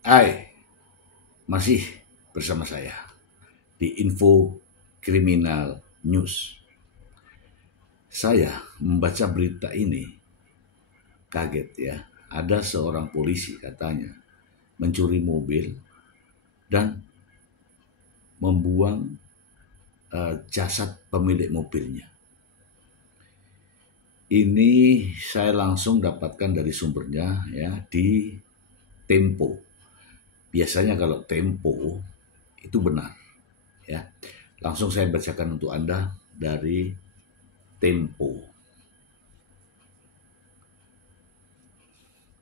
Hai, masih bersama saya di Info Kriminal News. Saya membaca berita ini kaget ya. Ada seorang polisi katanya mencuri mobil dan membuang jasad pemilik mobilnya. Ini saya langsung dapatkan dari sumbernya ya di Tempo. Biasanya kalau Tempo itu benar ya. Langsung saya bacakan untuk Anda dari Tempo.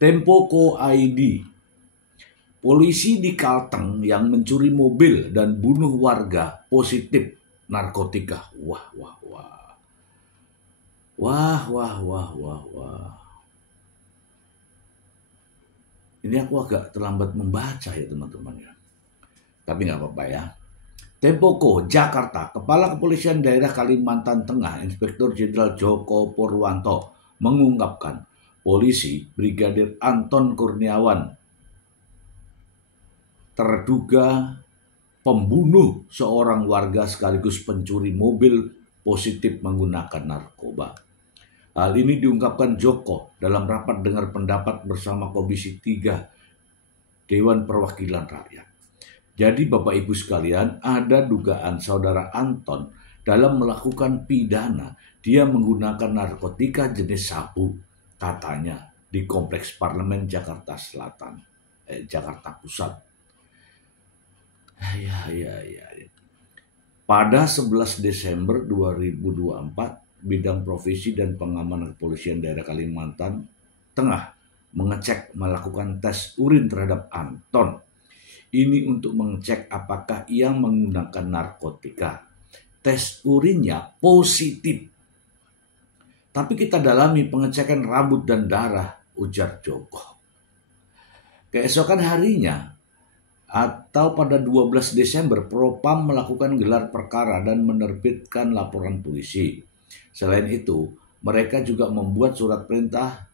Tempo.co.id. Polisi di Kalteng yang mencuri mobil dan bunuh warga positif narkotika. Wah. Ini aku agak terlambat membaca ya teman-teman ya. Tapi nggak apa-apa ya. Tempo.co, Jakarta, Kepala Kepolisian Daerah Kalimantan Tengah, Inspektur Jenderal Joko Purwanto mengungkapkan polisi Brigadir Anton Kurniawan terduga pembunuh seorang warga sekaligus pencuri mobil positif menggunakan narkoba. Hal ini diungkapkan Joko dalam rapat dengar pendapat bersama Komisi 3 Dewan Perwakilan Rakyat. Jadi Bapak Ibu sekalian, ada dugaan saudara Anton dalam melakukan pidana. Dia menggunakan narkotika jenis sabu, katanya, di Kompleks Parlemen Jakarta Selatan, Jakarta Pusat. Pada 11 Desember 2024, Bidang Provisi dan Pengamanan Kepolisian Daerah Kalimantan Tengah melakukan tes urin terhadap Anton. Ini untuk mengecek apakah ia menggunakan narkotika. Tes urinnya positif. Tapi kita dalami pengecekan rambut dan darah, ujar Joko. Keesokan harinya, atau pada 12 Desember, Propam melakukan gelar perkara dan menerbitkan laporan polisi. Selain itu, mereka juga membuat surat perintah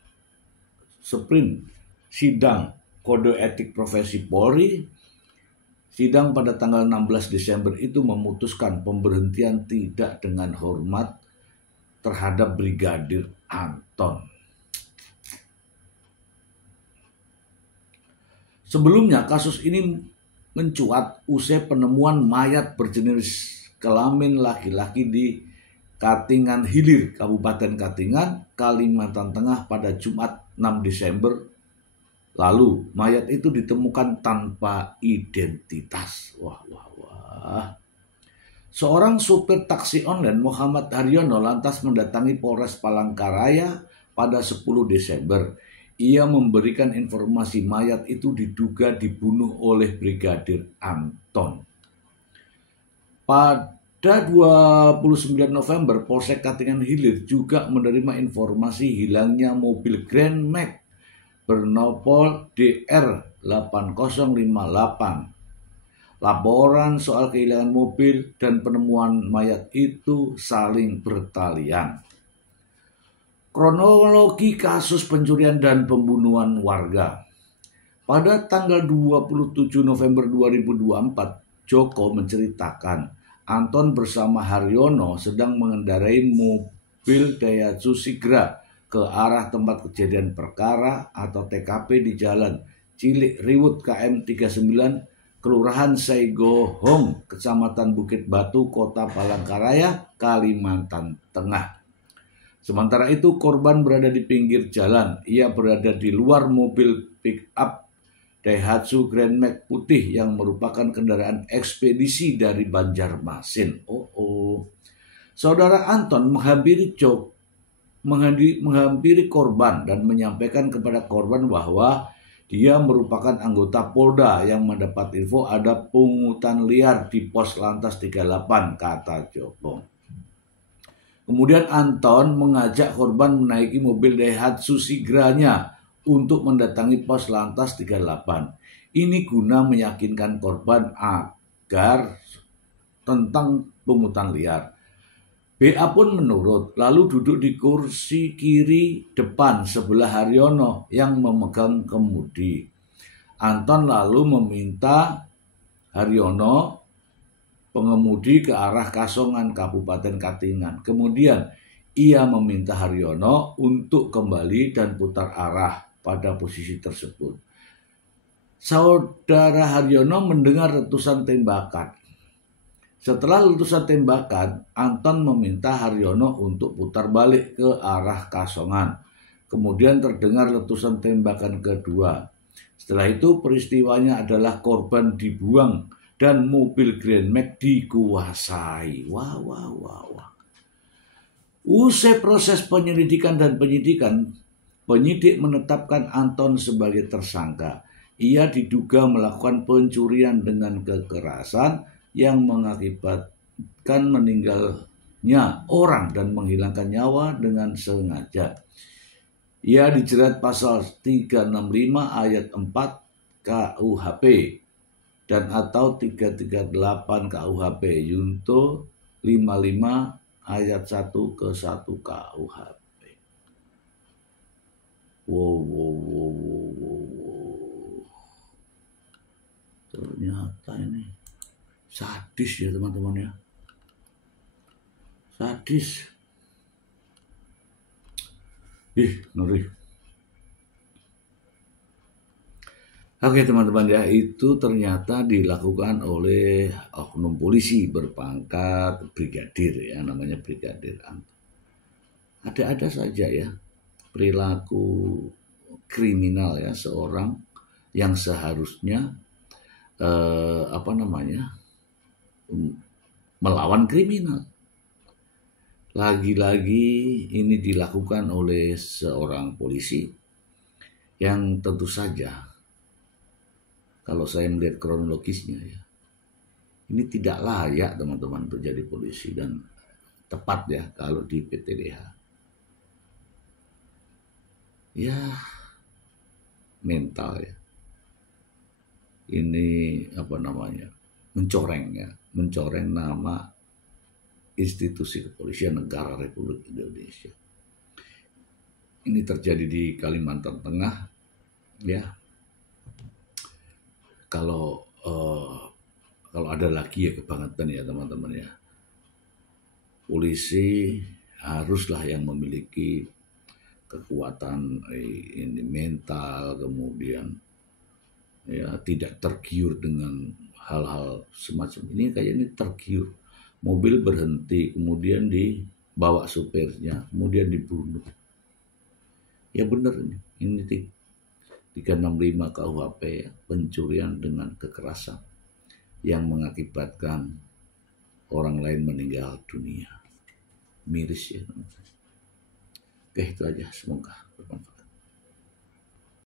sprint sidang kode etik profesi Polri. Sidang pada tanggal 16 Desember itu memutuskan pemberhentian tidak dengan hormat terhadap Brigadir Anton. Sebelumnya kasus ini mencuat usai penemuan mayat berjenis kelamin laki-laki di Katingan Hilir, Kabupaten Katingan, Kalimantan Tengah pada Jumat 6 Desember. Lalu mayat itu ditemukan tanpa identitas. Wah. Seorang supir taksi online Muhammad Haryono lantas mendatangi Polres Palangkaraya pada 10 Desember. Ia memberikan informasi mayat itu diduga dibunuh oleh Brigadir Anton. Pada 29 November, Polsek Katingan Hilir juga menerima informasi hilangnya mobil Grand Max bernomor DR 8058. Laporan soal kehilangan mobil dan penemuan mayat itu saling bertalian. Kronologi kasus pencurian dan pembunuhan warga. Pada tanggal 27 November 2024, Joko menceritakan Anton bersama Haryono sedang mengendarai mobil Daihatsu Sigra ke arah tempat kejadian perkara atau TKP di Jalan Cilik Riwut KM 39, Kelurahan Saigohong, Kecamatan Bukit Batu, Kota Palangkaraya, Kalimantan Tengah. Sementara itu korban berada di pinggir jalan. Ia berada di luar mobil pick-up Daihatsu Grand Max putih yang merupakan kendaraan ekspedisi dari Banjarmasin. Saudara Anton menghampiri korban dan menyampaikan kepada korban bahwa dia merupakan anggota Polda yang mendapat info ada pungutan liar di pos lantas 38, kata Joko. Kemudian Anton mengajak korban menaiki mobil Daihatsu Sigranya untuk mendatangi pos lantas 38. Ini guna meyakinkan korban agar tentang pungutan liar. BA pun menurut, lalu duduk di kursi kiri depan sebelah Haryono yang memegang kemudi. Anton lalu meminta Haryono, pengemudi, ke arah Kasongan, Kabupaten Katingan. Kemudian ia meminta Haryono untuk kembali dan putar arah pada posisi tersebut. Saudara Haryono mendengar letusan tembakan. Setelah letusan tembakan, Anton meminta Haryono untuk putar balik ke arah Kasongan. Kemudian terdengar letusan tembakan kedua. Setelah itu peristiwanya adalah korban dibuang dan mobil Grand Max dikuasai. Wah. Usai proses penyelidikan dan penyidikan, penyidik menetapkan Anton sebagai tersangka. Ia diduga melakukan pencurian dengan kekerasan yang mengakibatkan meninggalnya orang dan menghilangkan nyawa dengan sengaja. Ia dijerat pasal 365 ayat 4 KUHP dan atau 338 KUHP Yunto 55 ayat 1 ke 1 KUHP. Wow. Ternyata ini sadis ya teman-teman ya. Sadis. Ngeri. Oke teman-teman ya, itu ternyata dilakukan oleh oknum polisi berpangkat brigadir ya, namanya Brigadir Anton. Ada-ada saja ya perilaku kriminal ya seorang yang seharusnya melawan kriminal. Lagi-lagi ini dilakukan oleh seorang polisi yang tentu saja kalau saya melihat kronologisnya ya, ini tidak layak teman-teman untuk jadi polisi dan tepat ya kalau di PTDH. Ya mental ya. Ini mencoreng nama institusi kepolisian negara Republik Indonesia. Ini terjadi di Kalimantan Tengah, ya. Kalau ada lagi ya kebangetan ya teman-teman ya. Polisi haruslah yang memiliki kekuatan ini mental, kemudian ya tidak tergiur dengan hal-hal semacam ini. Kayak ini tergiur. Mobil berhenti, kemudian dibawa supirnya, kemudian dibunuh. Ya benar ini 365 KUHP ya, pencurian dengan kekerasan yang mengakibatkan orang lain meninggal dunia. Miris ya. Oke, itu aja, semoga bermanfaat.